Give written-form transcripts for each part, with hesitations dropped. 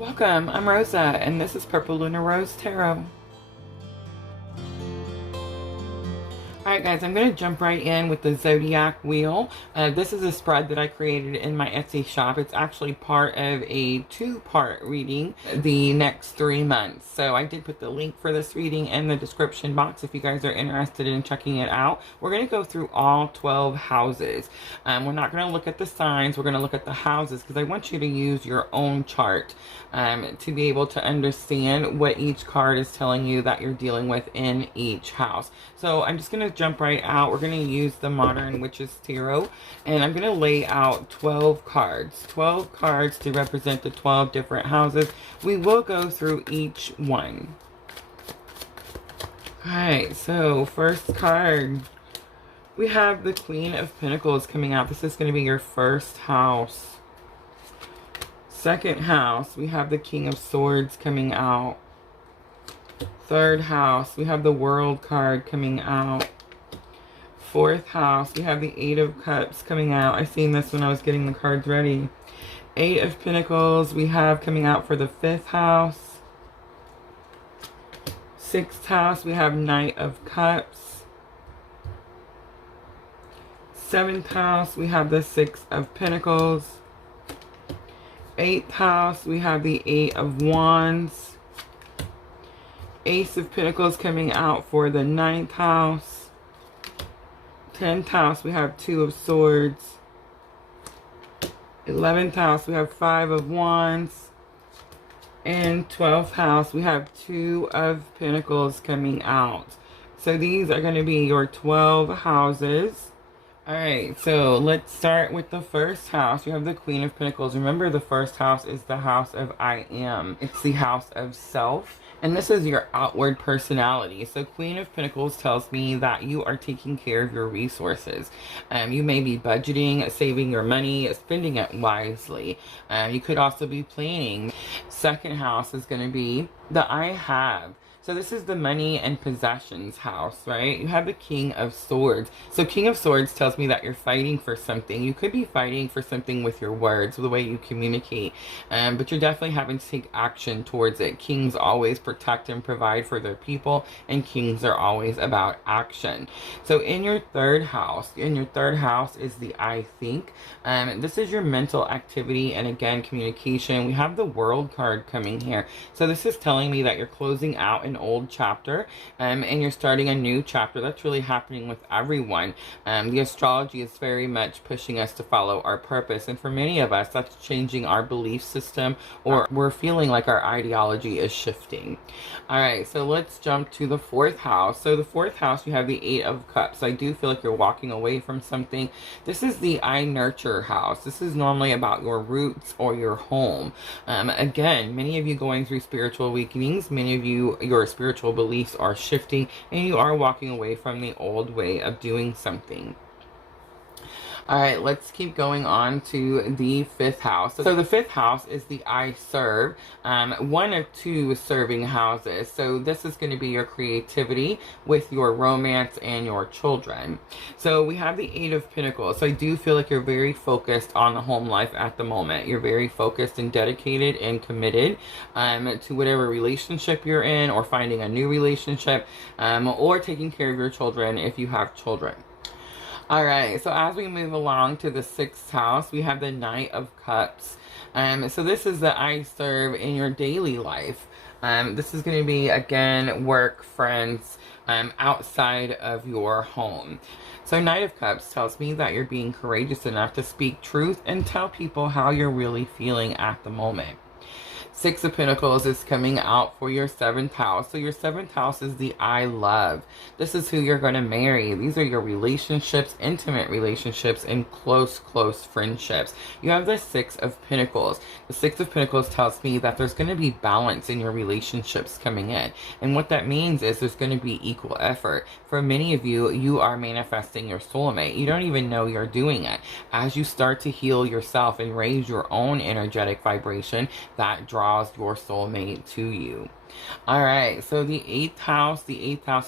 Welcome, I'm Rosa, and this is Purple Lunar Rose Tarot. Alright guys, I'm going to jump right in with the Zodiac Wheel. This is a spread that I created in my Etsy shop. It's actually part of a two-part reading the next 3 months. So I did put the link for this reading in the description box if you guys are interested in checking it out. We're going to go through all 12 houses. We're not going to look at the signs, we're going to look at the houses because I want you to use your own chart to be able to understand what each card is telling you that you're dealing with in each house. So I'm just going to jump right out. We're going to use the Modern Witches Tarot, and I'm going to lay out 12 cards. 12 cards to represent the 12 different houses. We will go through each one. Alright, so first card. We have the Queen of Pentacles coming out. This is going to be your first house. Second house, we have the King of Swords coming out. Third house, we have the World card coming out. Fourth house, we have the Eight of Cups coming out. I seen this when I was getting the cards ready. Eight of Pentacles, we have coming out for the fifth house. Sixth house, we have Knight of Cups. Seventh house, we have the Six of Pentacles. Eighth house, we have the Eight of Wands. Ace of Pentacles coming out for the ninth house. 10th house, we have Two of Swords. 11th house, we have Five of Wands. And 12th house, we have Two of Pentacles coming out. So these are going to be your 12 houses. Alright, so let's start with the first house. You have the Queen of Pentacles. Remember, the first house is the house of I am. It's the house of self. And this is your outward personality. So Queen of Pentacles tells me that you are taking care of your resources. You may be budgeting, saving your money, spending it wisely. You could also be planning. Second house is going to be the I have. So this is the money and possessions house, right? You have the King of Swords. So King of Swords tells me that you're fighting for something. You could be fighting for something with your words, the way you communicate. But you're definitely having to take action towards it. Kings always protect and provide for their people, and kings are always about action. So in your third house is the I think. This is your mental activity and, again, communication. We have the World card coming here. So this is telling me that you're closing out an old chapter and you're starting a new chapter. That's really happening with everyone. The astrology is very much pushing us to follow our purpose, and for many of us that's changing our belief system, or we're feeling like our ideology is shifting. Alright, so let's jump to the fourth house. So the fourth house, you have the Eight of Cups. I do feel like you're walking away from something. This is the I nurture house. This is normally about your roots or your home. Again, many of you going through spiritual awakenings, many of you, your spiritual beliefs are shifting, and you are walking away from the old way of doing something. Alright, let's keep going on to the fifth house. So the fifth house is the I serve, one of two serving houses. So this is going to be your creativity with your romance and your children. So we have the Eight of Pentacles. So I do feel like you're very focused on the home life at the moment. You're very focused and dedicated and committed to whatever relationship you're in, or finding a new relationship, or taking care of your children if you have children. Alright, so as we move along to the sixth house, we have the Knight of Cups. So this is the I serve in your daily life. This is going to be, again, work, friends, outside of your home. So Knight of Cups tells me that you're being courageous enough to speak truth and tell people how you're really feeling at the moment. Six of Pentacles is coming out for your seventh house. So your seventh house is the I love. This is who you're going to marry. These are your relationships, intimate relationships, and close friendships. You have the Six of Pentacles. The Six of Pentacles tells me that there's going to be balance in your relationships coming in. And what that means is there's going to be equal effort. For many of you, you are manifesting your soulmate. You don't even know you're doing it. As you start to heal yourself and raise your own energetic vibration, that draws your soulmate to you. All right, so the eighth house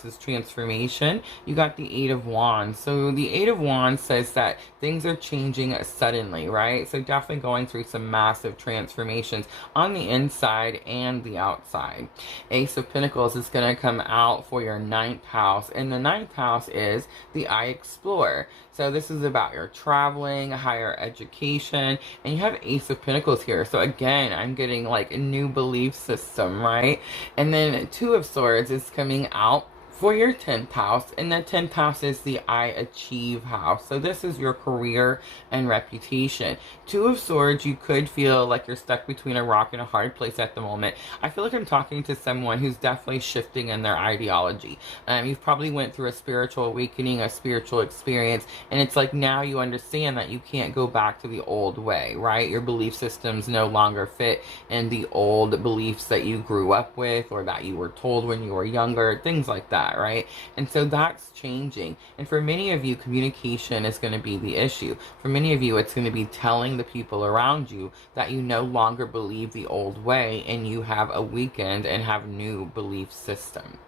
is transformation. You got the Eight of Wands. So the Eight of Wands says that things are changing suddenly, right? So definitely going through some massive transformations on the inside and the outside. Ace of Pentacles is going to come out for your ninth house, and the ninth house is the I Explore. So this is about your traveling, higher education, and you have Ace of Pentacles here. So again, I'm getting like a new belief system, right? And then Two of Swords is coming out for your 10th house, and the 10th house is the I Achieve house. So this is your career and reputation. Two of Swords, you could feel like you're stuck between a rock and a hard place at the moment. I feel like I'm talking to someone who's definitely shifting in their ideology. You've probably went through a spiritual awakening, a spiritual experience, and it's like now you understand that you can't go back to the old way, right? Your belief systems no longer fit in the old beliefs that you grew up with or that you were told when you were younger, things like that, right? And so that's changing. And for many of you, communication is going to be the issue. For many of you, it's going to be telling the people around you that you no longer believe the old way and you have awakened and have new belief system.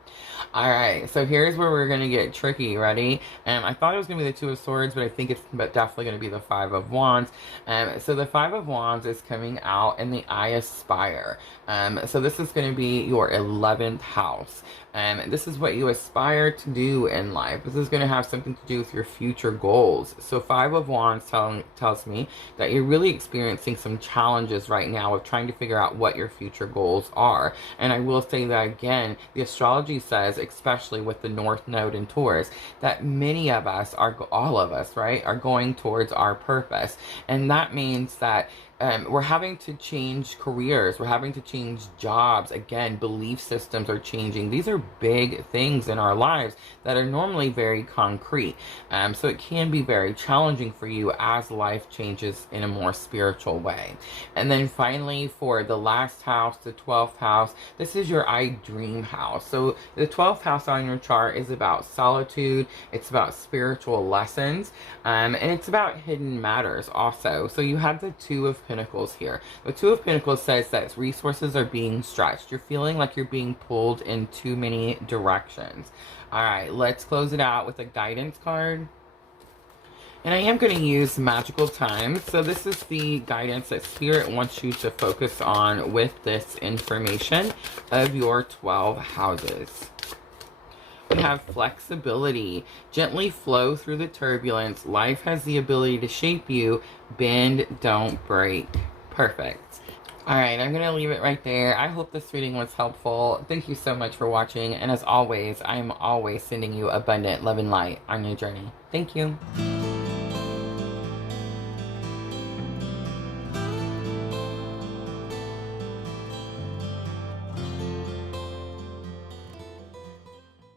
All right, so here's where we're going to get tricky. Ready? I thought it was going to be the Two of Swords, but I think it's definitely going to be the Five of Wands. So the Five of Wands is coming out in the I Aspire. So this is going to be your 11th house. This is what you aspire to do in life. This is going to have something to do with your future goals. So Five of Wands tells me that you're really experiencing some challenges right now of trying to figure out what your future goals are. And I will say that again, the astrology says, especially with the North Node in Taurus, that many of us, all of us, right, are going towards our purpose. And that means that we're having to change careers. We're having to change jobs. Again, belief systems are changing. These are big things in our lives that are normally very concrete. So it can be very challenging for you as life changes in a more spiritual way. And then finally, for the last house, the 12th house, this is your I Dream house. So the 12th house on your chart is about solitude. It's about spiritual lessons. And it's about hidden matters also. So you have the Two of Pentacles here. The Two of Pentacles says that resources are being stretched. You're feeling like you're being pulled in too many directions. All right, let's close it out with a guidance card. And I am going to use magical time. So this is the guidance that Spirit wants you to focus on with this information of your 12 houses. We have flexibility. Gently flow through the turbulence. Life has the ability to shape you. Bend, don't break. Perfect. All right, I'm going to leave it right there. I hope this reading was helpful. Thank you so much for watching. And as always, I'm always sending you abundant love and light on your journey. Thank you.